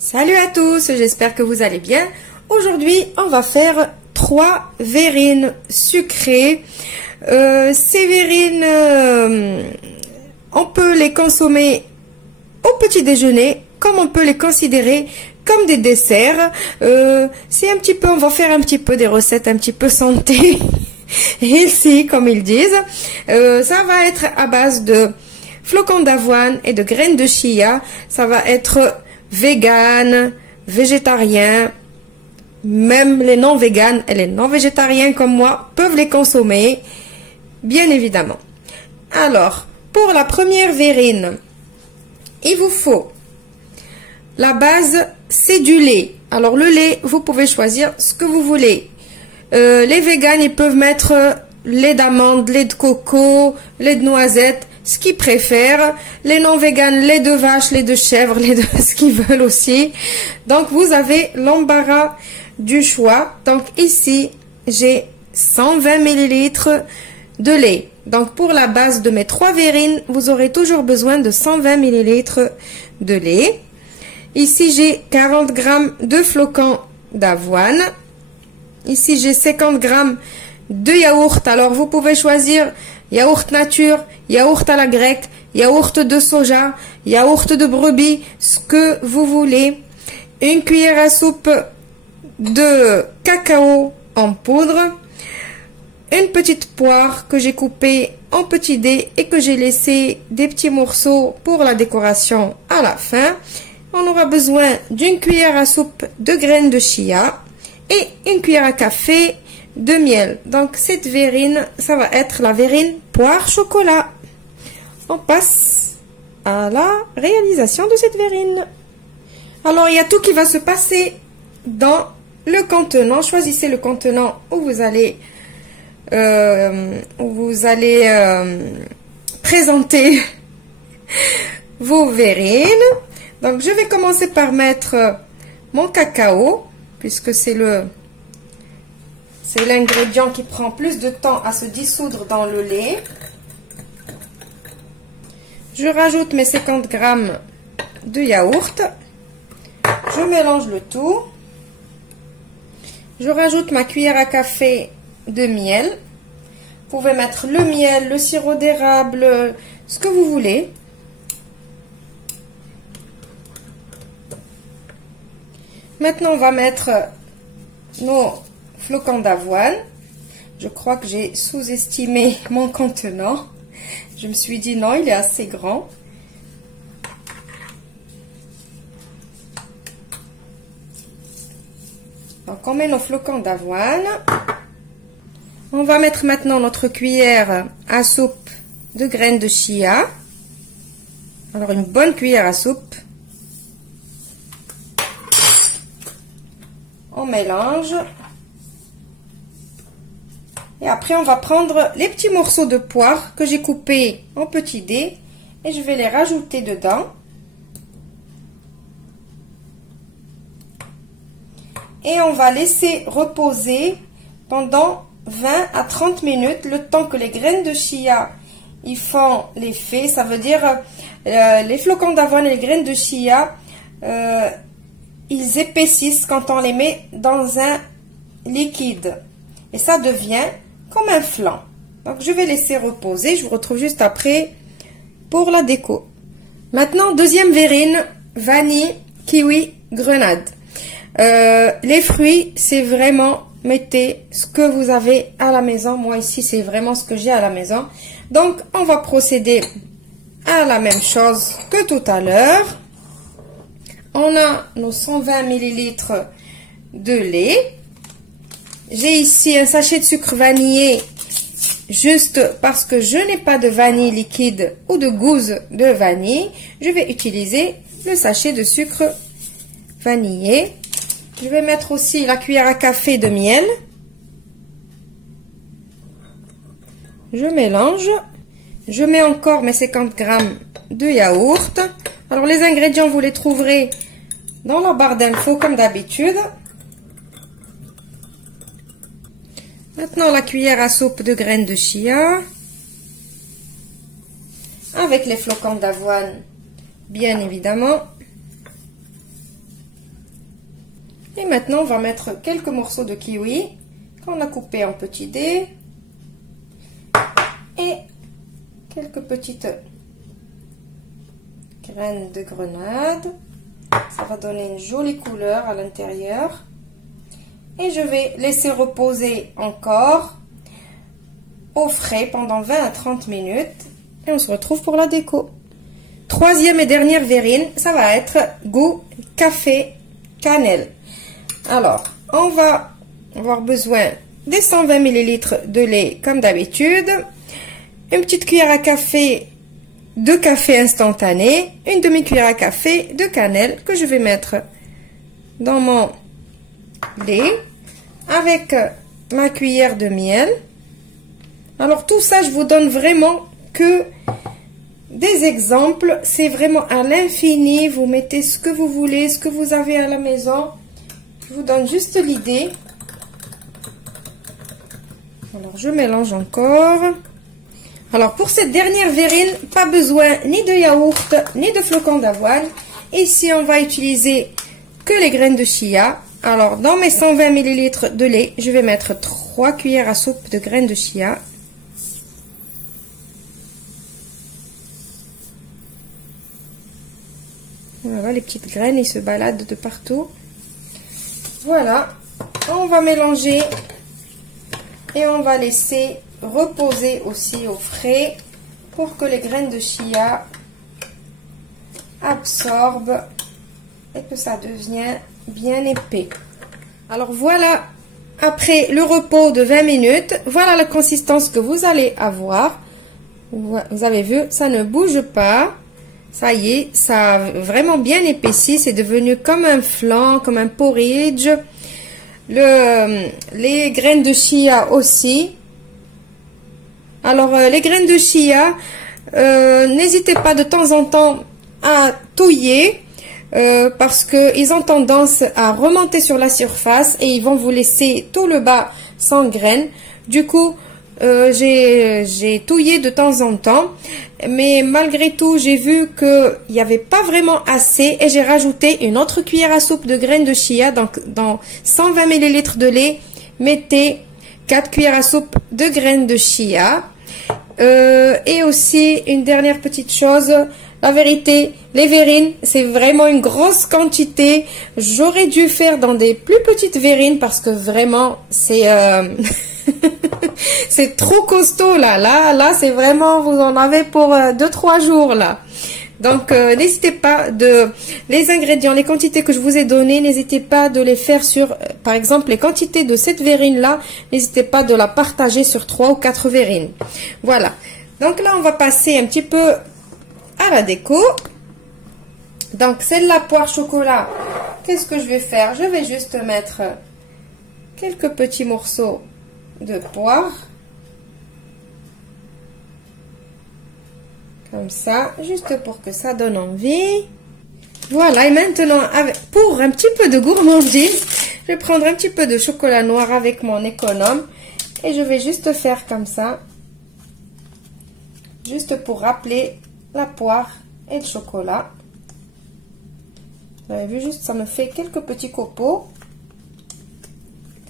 Salut à tous, j'espère que vous allez bien. Aujourd'hui, on va faire 3 verrines sucrées. Ces verrines, on peut les consommer au petit déjeuner, comme on peut les considérer comme des desserts. C'est un petit peu, on va faire un petit peu des recettes un petit peu santé. Ici, comme ils disent, ça va être à base de flocons d'avoine et de graines de chia. Ça va être vegan, végétarien, même les non-véganes et les non-végétariens comme moi peuvent les consommer, bien évidemment. Alors, pour la première verrine, il vous faut la base, c'est du lait. Alors le lait, vous pouvez choisir ce que vous voulez. Les véganes, ils peuvent mettre lait d'amande, lait de coco, lait de noisette, ce qu'ils préfèrent. Les non-véganes, lait de vache, lait de chèvre, lait de ce qu'ils veulent aussi. Donc vous avez l'embarras du choix. Donc ici, j'ai 120 ml de lait. Donc pour la base de mes 3 verrines, vous aurez toujours besoin de 120 ml de lait. Ici, j'ai 40 g de flocons d'avoine. Ici, j'ai 50 g de yaourt. Alors, vous pouvez choisir yaourt nature, yaourt à la grecque, yaourt de soja, yaourt de brebis, ce que vous voulez. Une cuillère à soupe de cacao en poudre. Une petite poire que j'ai coupée en petits dés et que j'ai laissé des petits morceaux pour la décoration à la fin. On aura besoin d'une cuillère à soupe de graines de chia et une cuillère à café de miel. Donc cette verrine, ça va être la verrine poire chocolat. On passe à la réalisation de cette verrine. Alors il y a tout qui va se passer dans le contenant. Choisissez le contenant où vous allez présenter vos verrines. Donc je vais commencer par mettre mon cacao, puisque c'est l'ingrédient qui prend plus de temps à se dissoudre dans le lait. Je rajoute mes 50 g de yaourt. Je mélange le tout. Je rajoute ma cuillère à café de miel. Vous pouvez mettre le miel, le sirop d'érable, ce que vous voulez. Maintenant, on va mettre nos flocons d'avoine. Je crois que j'ai sous-estimé mon contenant. Je me suis dit non, il est assez grand. Donc, on met nos flocons d'avoine. On va mettre maintenant notre cuillère à soupe de graines de chia. Alors, une bonne cuillère à soupe. On mélange. Et après, on va prendre les petits morceaux de poire que j'ai coupés en petits dés. Et je vais les rajouter dedans. Et on va laisser reposer pendant 20 à 30 minutes, le temps que les graines de chia ils font l'effet. Ça veut dire les flocons d'avoine et les graines de chia, ils épaississent quand on les met dans un liquide. Et ça devient comme un flan. Donc, je vais laisser reposer. Je vous retrouve juste après pour la déco. Maintenant, deuxième verrine, vanille, kiwi, grenade. Les fruits, c'est vraiment, mettez ce que vous avez à la maison. Moi, ici, c'est vraiment ce que j'ai à la maison. Donc, on va procéder à la même chose que tout à l'heure. On a nos 120 ml de lait. J'ai ici un sachet de sucre vanillé, juste parce que je n'ai pas de vanille liquide ou de gousse de vanille. Je vais utiliser le sachet de sucre vanillé. Je vais mettre aussi la cuillère à café de miel. Je mélange. Je mets encore mes 50 g de yaourt. Alors les ingrédients, vous les trouverez dans la barre d'infos comme d'habitude. Maintenant la cuillère à soupe de graines de chia. Avec les flocons d'avoine, bien évidemment. Et maintenant, on va mettre quelques morceaux de kiwi qu'on a coupés en petits dés. Et quelques petites graines de grenade. Ça va donner une jolie couleur à l'intérieur. Et je vais laisser reposer encore au frais pendant 20 à 30 minutes. Et on se retrouve pour la déco. Troisième et dernière verrine, ça va être goût café cannelle. Alors, on va avoir besoin des 120 ml de lait comme d'habitude. Une petite cuillère à café de café instantané, une demi-cuillère à café de cannelle que je vais mettre dans mon lait avec ma cuillère de miel. Alors tout ça, je vous donne vraiment que des exemples, c'est vraiment à l'infini, vous mettez ce que vous voulez, ce que vous avez à la maison. Je vous donne juste l'idée. Alors je mélange encore. Alors pour cette dernière verrine, pas besoin ni de yaourt, ni de flocons d'avoine. Ici on va utiliser que les graines de chia. Alors dans mes 120 ml de lait, je vais mettre 3 cuillères à soupe de graines de chia. Voilà, les petites graines, ils se baladent de partout. Voilà, on va mélanger et on va laisser reposer aussi au frais pour que les graines de chia absorbent et que ça devienne bien épais. Alors voilà, après le repos de 20 minutes, voilà la consistance que vous allez avoir. Vous avez vu, ça ne bouge pas. Ça y est, ça a vraiment bien épaissi. C'est devenu comme un flan, comme un porridge. Les graines de chia aussi. Alors, les graines de chia, n'hésitez pas de temps en temps à touiller. Parce qu'ils ont tendance à remonter sur la surface. Et ils vont vous laisser tout le bas sans graines. Du coup, j'ai touillé de temps en temps, mais malgré tout j'ai vu qu'il n'y avait pas vraiment assez et j'ai rajouté une autre cuillère à soupe de graines de chia. Donc dans 120 ml de lait, mettez 4 cuillères à soupe de graines de chia. Et aussi une dernière petite chose, la vérité, les verrines, c'est vraiment une grosse quantité. J'aurais dû faire dans des plus petites verrines parce que vraiment c'est c'est trop costaud là c'est vraiment, vous en avez pour 2-3 jours là. Donc n'hésitez pas les ingrédients, les quantités que je vous ai données, n'hésitez pas de les faire sur, par exemple les quantités de cette verrine là, n'hésitez pas de la partager sur 3 ou 4 verrines. Voilà, donc là on va passer un petit peu à la déco. Donc celle-là, poire chocolat, qu'est-ce que je vais faire? Je vais juste mettre quelques petits morceaux de poire, comme ça, juste pour que ça donne envie. Voilà, et maintenant, pour un petit peu de gourmandise, je vais prendre un petit peu de chocolat noir avec mon économe, et je vais juste faire comme ça, juste pour rappeler la poire et le chocolat. Vous avez vu, juste ça me fait quelques petits copeaux,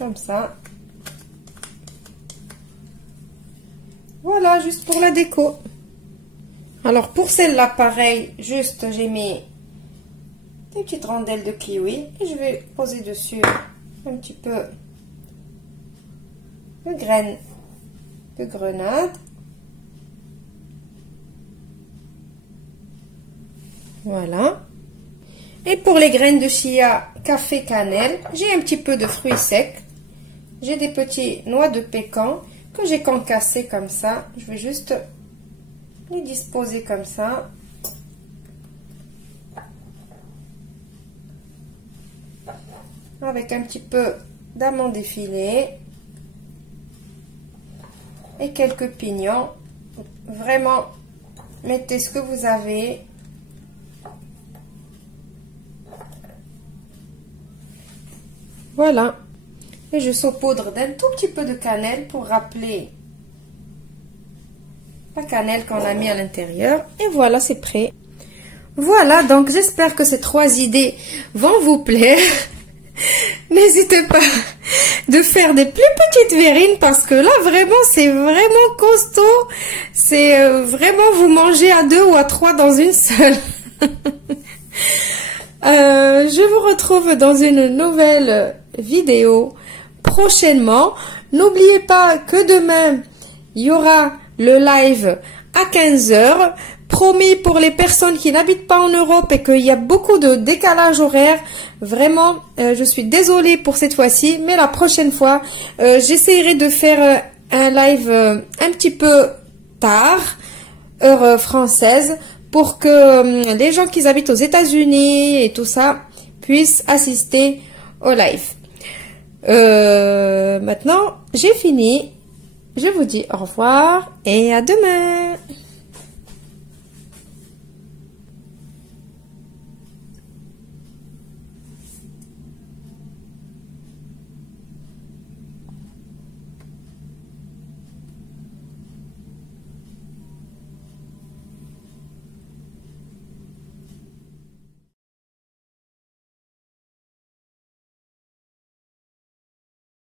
comme ça. Voilà, juste pour la déco. Alors pour celle-là, pareil, juste j'ai mis des petites rondelles de kiwi et je vais poser dessus un petit peu de graines de grenade. Voilà. Et pour les graines de chia café cannelle, j'ai un petit peu de fruits secs. J'ai des petits noix de pécan que j'ai concassés comme ça. Je vais juste les disposer comme ça. Avec un petit peu d'amandes effilées. Et quelques pignons. Vraiment, mettez ce que vous avez. Voilà. Et je saupoudre d'un tout petit peu de cannelle pour rappeler la cannelle qu'on a mis à l'intérieur. Et voilà, c'est prêt. Voilà, donc j'espère que ces 3 idées vont vous plaire. n'hésitez pas de faire des plus petites verrines parce que là vraiment c'est vraiment costaud. C'est vraiment vous mangez à 2 ou à 3 dans une seule. Je vous retrouve dans une nouvelle vidéo prochainement. N'oubliez pas que demain il y aura le live à 15 h. Promis pour les personnes qui n'habitent pas en Europe et qu'il y a beaucoup de décalage horaire. Vraiment, je suis désolée pour cette fois-ci, mais la prochaine fois, j'essaierai de faire un live un petit peu tard, heure française, pour que les gens qui habitent aux États-Unis et tout ça puissent assister au live. Maintenant, j'ai fini. Je vous dis au revoir et à demain.